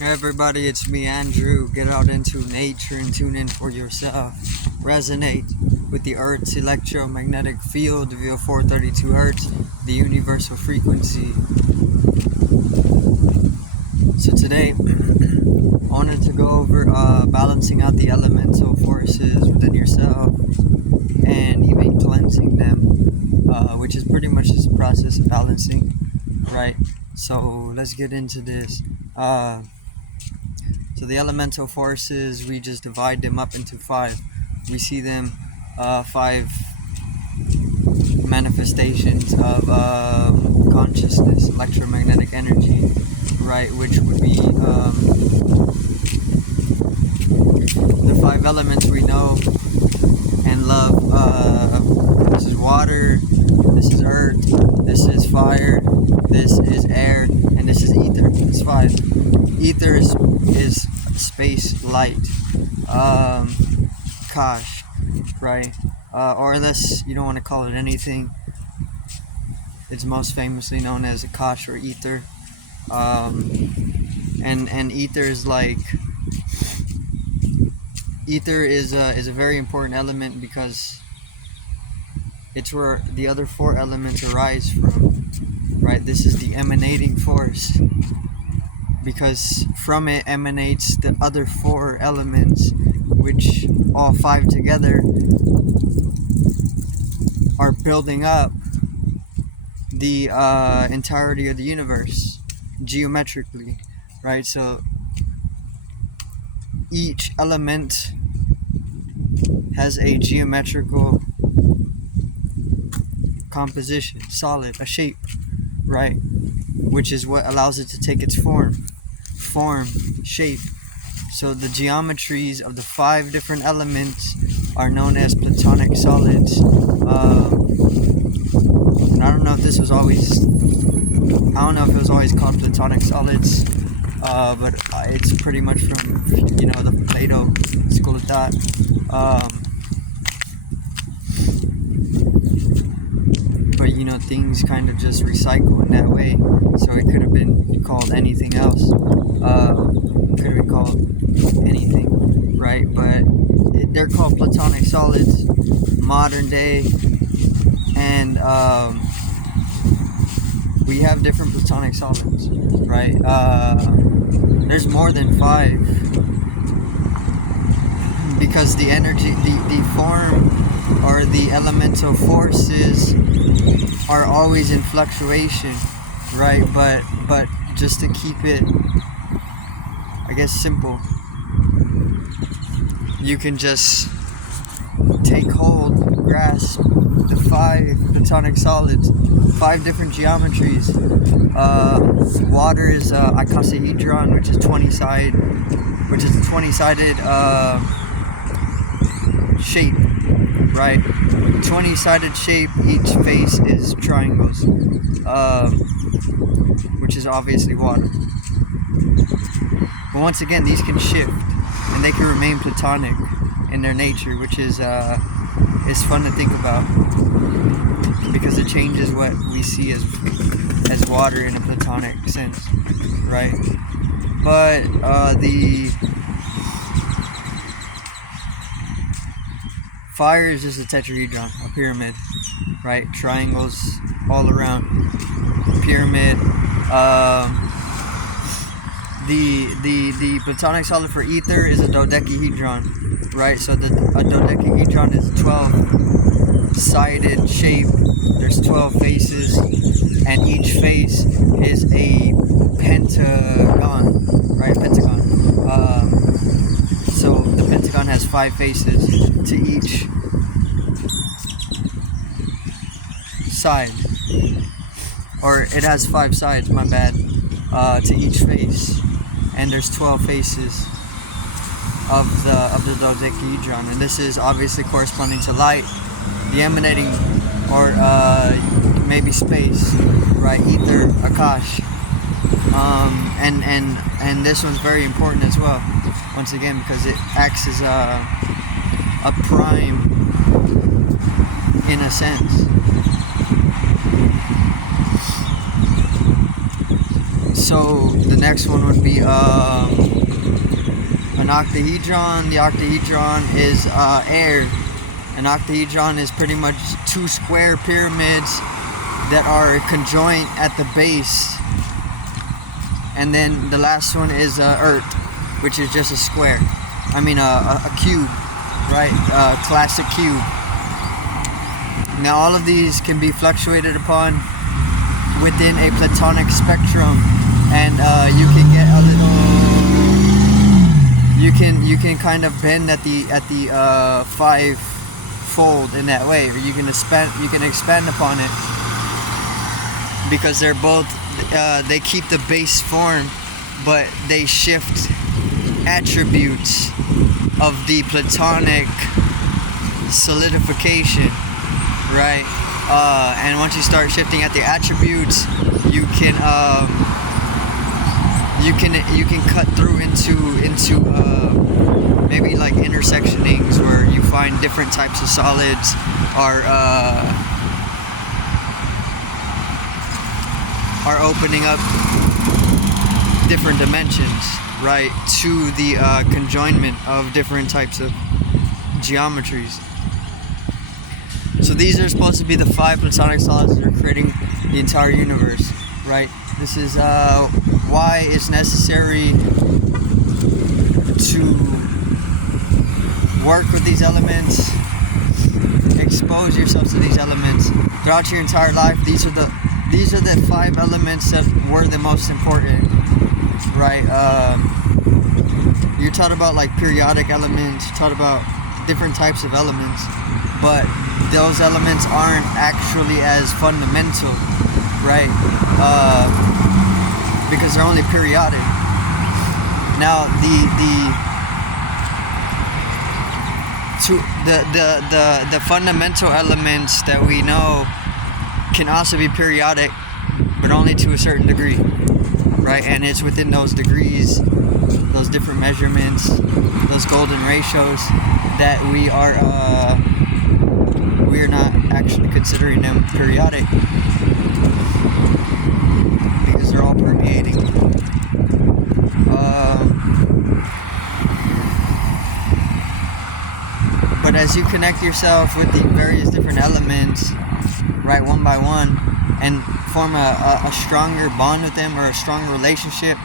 Hey everybody, it's me, Andrew. Get out into nature and tune in for yourself. Resonate with the Earth's electromagnetic field via 432 Hertz, the universal frequency. So today, I wanted to go over balancing out the elemental forces within yourself and even cleansing them, which is pretty much just a process of balancing, right? So let's get into this. So the elemental forces, we just divide them up into five. We see them five manifestations of consciousness, electromagnetic energy, right? Which would be the five elements we know and love. This is water, this is earth, this is fire, this is air, and this is ether. It's five. Ether is space, light, Kosh, right? Or unless you don't want to call it anything, it's most famously known as Kosh or ether. And ether is like a very important element because it's where the other four elements arise from, right? This is the emanating force, because from it emanates the other four elements, which all five together are building up the entirety of the universe geometrically, right? So each element has a geometrical composition, solid, a shape, right? Which is what allows it to take its form, shape. So the geometries of the five different elements are known as Platonic solids. And I don't know if this was always, I don't know if it was always called Platonic solids, but it's pretty much from, the Plato school of thought. But things kind of just recycle in that way, so it could have been called anything else. Could have been called anything, right? But they're called Platonic solids, modern day, and we have different Platonic solids, right? There's more than five, because the energy, the form, or the elemental forces are always in fluctuation, right? But just to keep it, I guess, simple, you can just take hold, grasp the five Platonic solids, five different geometries. Water is icosahedron, which is 20-sided shape, right? 20-sided shape. Each face is triangles, which is obviously water. But once again, these can shift, and they can remain platonic in their nature, which is fun to think about, because it changes what we see as water in a platonic sense, right? But the fire is just a tetrahedron, a pyramid, right? Triangles all around, pyramid. The Platonic solid for ether is a dodecahedron, right? So a dodecahedron is a 12-sided shape. There's 12 faces, and each face is a pentagon, right? Pentagon. So the pentagon has 5 faces to each side, or it has 5 sides, my bad, to each face, and there's 12 faces of the dodecahedron, and this is obviously corresponding to light, the emanating, or maybe space, right? Ether, Akash, and this one's very important as well. Once again, because it acts as a prime in a sense. So the next one would be an octahedron. The octahedron is air. An octahedron is pretty much two square pyramids that are conjoined at the base. And then the last one is Earth, which is just a square. I mean a cube, right? Classic cube. Now all of these can be fluctuated upon within a Platonic spectrum, and you can get a little. You can kind of bend at the five-fold in that way, or you can expand upon it, because they're both they keep the base form, but they shift attributes of the Platonic solidification, right? And once you start shifting at the attributes, you can cut through into maybe like intersectionings where you find different types of solids are opening up different dimensions, right, to the conjoinment of different types of geometries. So these are supposed to be the 5 Platonic solids that are creating the entire universe, right? This is why it's necessary to work with these elements, expose yourself to these elements throughout your entire life. These are the 5 elements that were the most important, right? You're taught about like periodic elements, you're taught about different types of elements, but those elements aren't actually as fundamental, right? Because they're only periodic. Now the fundamental elements that we know can also be periodic, but only to a certain degree, right? And it's within those degrees, those different measurements, those golden ratios, that we are not actually considering them periodic, because they're all permeating. But as you connect yourself with the various different elements, right, one by one, and form a stronger bond with them, or a stronger relationship,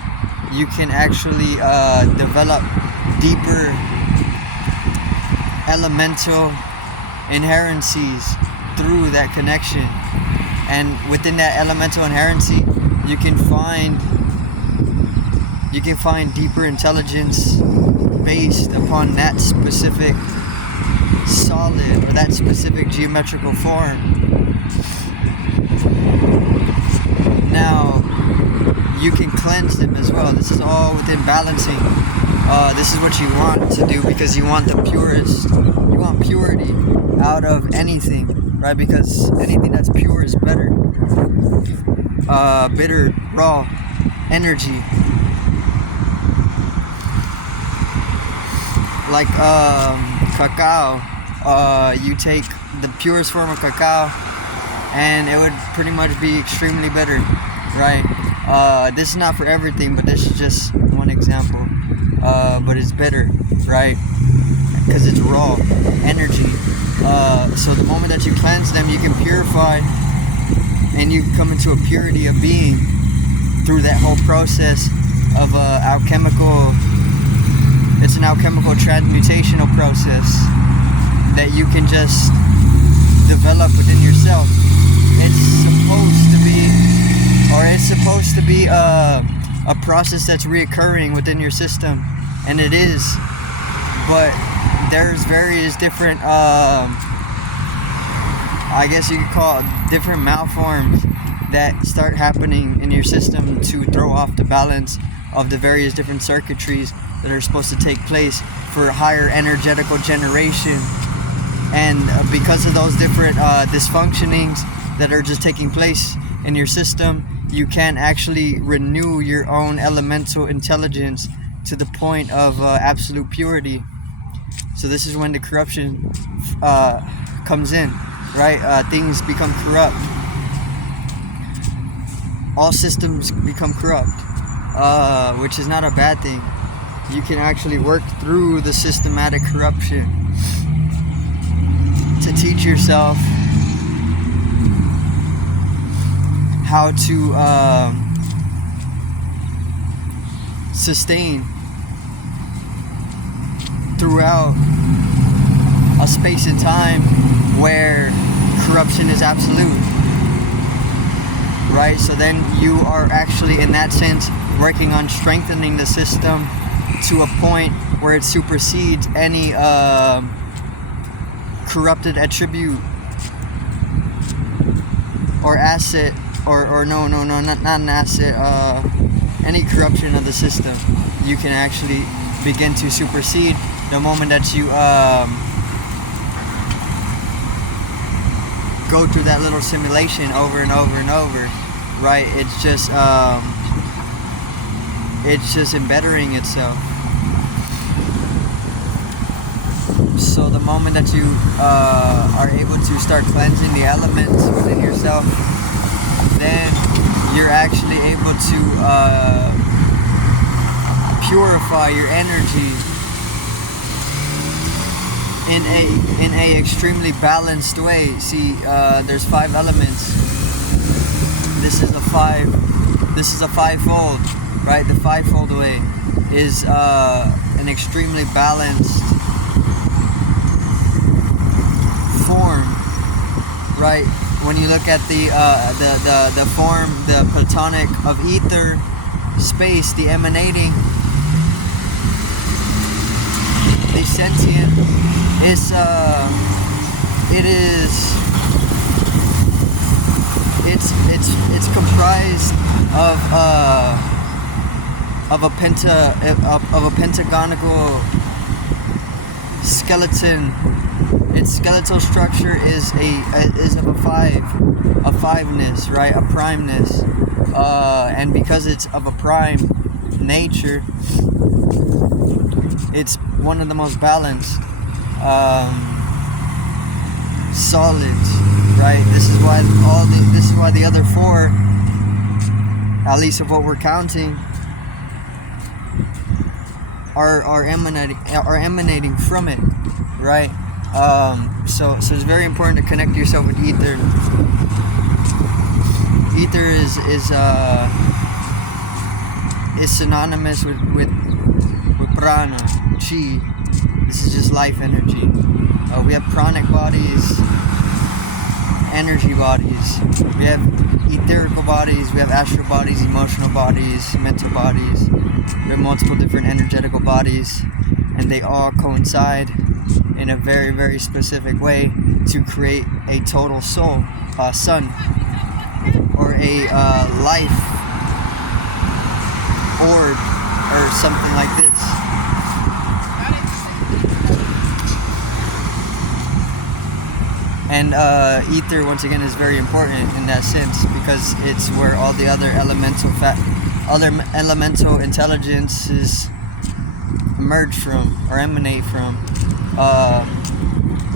you can actually develop deeper elemental inherencies through that connection. And within that elemental inherency, you can find deeper intelligence based upon that specific solid or that specific geometrical form. Now you can cleanse them as well. This is all within balancing. This is what you want to do, because you want the purest. You want purity out of anything, right? Because anything that's pure is better. Bitter, raw energy. Like cacao. You take the purest form of cacao, and it would pretty much be extremely bitter, right? This is not for everything, but this is just one example. But it's bitter, right? Because it's raw energy. So the moment that you cleanse them, you can purify, and you can come into a purity of being through that whole process of alchemical. It's an alchemical transmutational process that you can just develop within yourself. It's supposed to be a process that's reoccurring within your system, and it is. But there's various different, I guess you could call it different malforms that start happening in your system to throw off the balance of the various different circuitries that are supposed to take place for higher energetical generation. And because of those different dysfunctionings that are just taking place in your system, you can actually renew your own elemental intelligence to the point of absolute purity. So this is when the corruption comes in, right? Things become corrupt. All systems become corrupt. which is not a bad thing. You can actually work through the systematic corruption to teach yourself how to sustain throughout a space and time where corruption is absolute, right? So then you are actually, in that sense, working on strengthening the system to a point where it supersedes any corrupted attribute or asset, or no, not an asset, any corruption of the system. You can actually begin to supersede the moment that you go through that little simulation over and over and over, right? It's just embedding itself. So the moment that you are able to start cleansing the elements within yourself, then you're actually able to purify your energy in a extremely balanced way. See, there's 5 elements. This is a fivefold, right? The fivefold way is an extremely balanced form, right? When you look at the form, the Platonic of ether, space, the emanating, the sentient, it's comprised of a pentagonical skeleton. Its skeletal structure is of a fiveness, right? A primeness, and because it's of a prime nature, it's one of the most balanced solids, right? This is why the other 4, at least of what we're counting, are emanating from it, right? So it's very important to connect yourself with ether. Ether is synonymous with prana, chi. This is just life energy. We have pranic bodies, energy bodies. We have etherical bodies. We have astral bodies, emotional bodies, mental bodies. We have multiple different energetical bodies, and they all coincide in a very, very specific way to create a total soul, sun, or a life orb, or something like this. And ether, once again, is very important in that sense, because it's where all the other elemental intelligences emerge from or emanate from.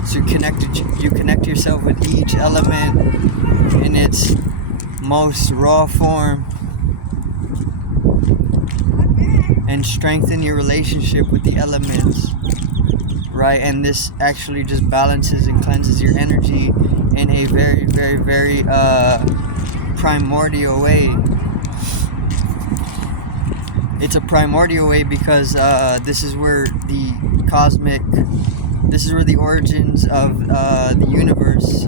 So you connect yourself with each element in its most raw form, and strengthen your relationship with the elements, right? And this actually just balances and cleanses your energy in a very, very, very primordial way. It's a primordial way because this is where the origins of the universe.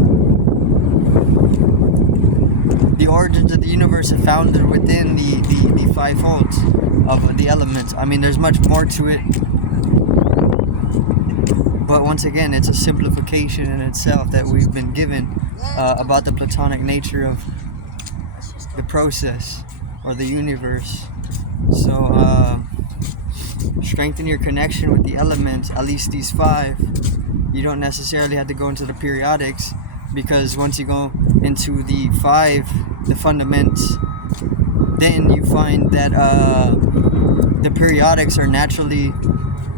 The origins of the universe are founded within the 5 folds of the elements. I mean, there's much more to it, but once again, it's a simplification in itself that we've been given about the Platonic nature of the process or the universe. So strengthen your connection with the elements, at least these 5. You don't necessarily have to go into the periodics, because once you go into the 5, the fundaments, then you find that the periodics are naturally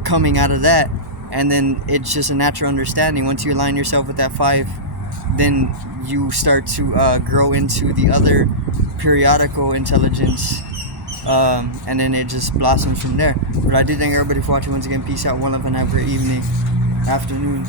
coming out of that, and then it's just a natural understanding. Once you align yourself with that 5, then you start to grow into the other periodical intelligence And then it just blossoms from there. But I do thank everybody for watching once again. Peace out, one love, and have a great evening, afternoon.